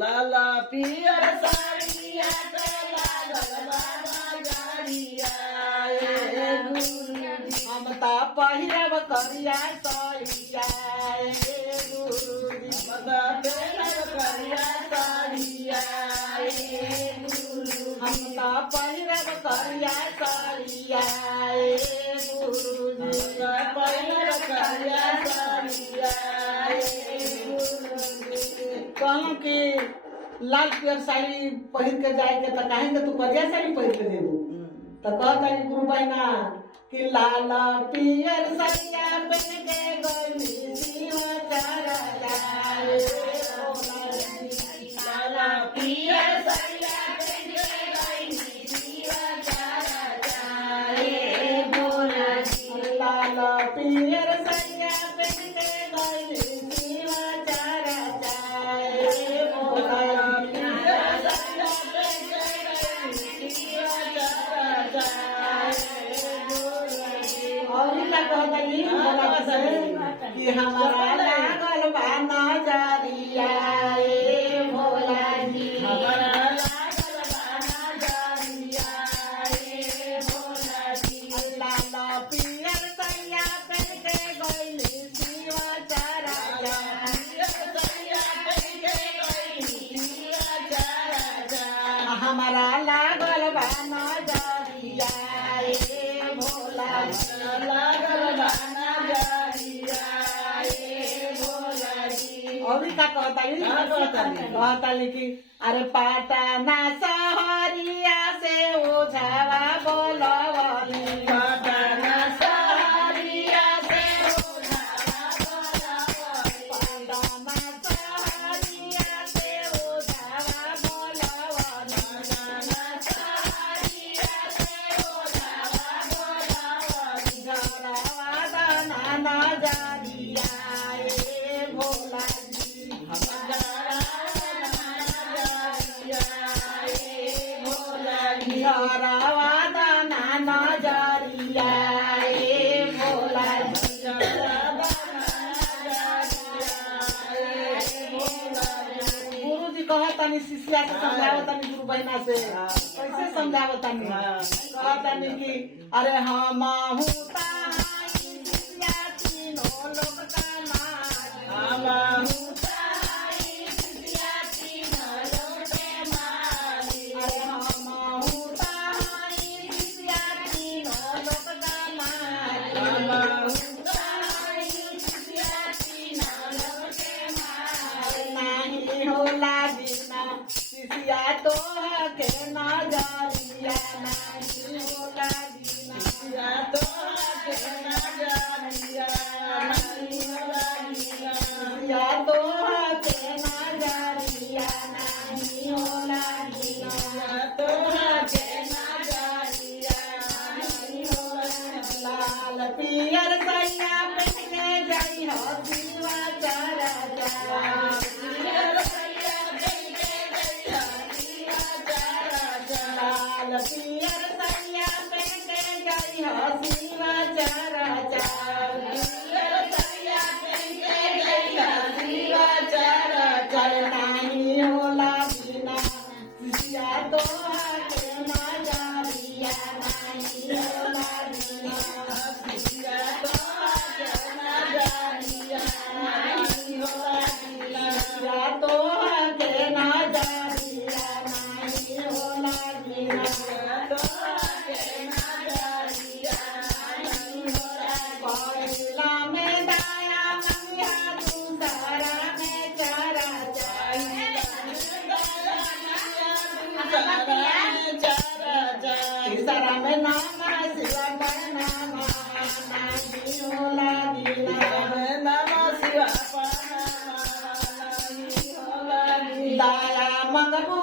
લાલા પિયર સાડિયા લાલા બાબા જાડિયા એ ગુરુજી અમતા પહેરવ કર્યા સળિયા એ ગુરુજી બધા પહેરવ કર્યા સાડિયા એ ગુરુજી અમતા પહેરવ કર્યા સળિયા એ ગુરુજી બધા પહેરવ કર્યા સાડિયા એ ગુરુજી कहूँ कि लाल पियर साड़ी पहिर के जाए के तो कहेंगे तू करिया साड़ी पहिर के देबू तो कहता है गुरु बहना कि लाल पियर साड़िया पहन के गई शिव चारा जाए લાલા પિયર સાડિયા પહેરી ગઈ જીવા ચારા ચારે બોલાજી लाल पियर साड़िया पहन के गई शिव चारा जाए લાલા પિયર સાડિયા પહેરી ગઈ જીવા ચારા ચારે બોલાજી और क्या कहता है बोला से कि हमारा लागल बाना जारिया ए भोला जी हमारा लागल बाना जारिया ए भोलाजी लाला पियर सैया पहन के गइली शिवा चारा लाला पियर साडिया પહેરી ગઈ જીવા ચારા ચારે हमारा लागल बाना जारिया ए भोला जी लागल बाना जारिया ए भोलाजी और क्या कहता है क्या कहता है? कहता है कि अरे पाटना सहरिया से ओझावा बोलवली पाटना सहारिया से ओझावा बोलावली पाटना सहरिया से ओझावा बोलवली पाटना सहारिया से ओझावा बोलावली घरवा नाना जारिया ए भोला जी हमारा जारिया ए भोलाजी घरवा नाना जारिया ए भोला जी गुरु जी कहतनी शिष्या के समझावतनी गुरु बहना से कैसे समझावतनी कहतनी कि अरे हम शिष्या तीनों लोग का मारी अरे हम शिष्या तीनों लोग का मारी नहीं होला बिना शिष्या तो के नजरिया नहीं होला बिना शिष्या तो के नजरिया नहीं होला बिना लाल पियर सैया पहन के जाई हो शिवा चारा लाल पियर सैया पहन के जाई हो शिवा चारा चल नहीं होला बिना शिष्या तो के नजरिया नहीं होला बिना शिष्या तो के नजरिया नहीं होला बिना पहिला में दाया मंगिया दूसरा में चारा तीसरा में नामा शिवा पढ़ना नहीं होला बिना दाया मंगबू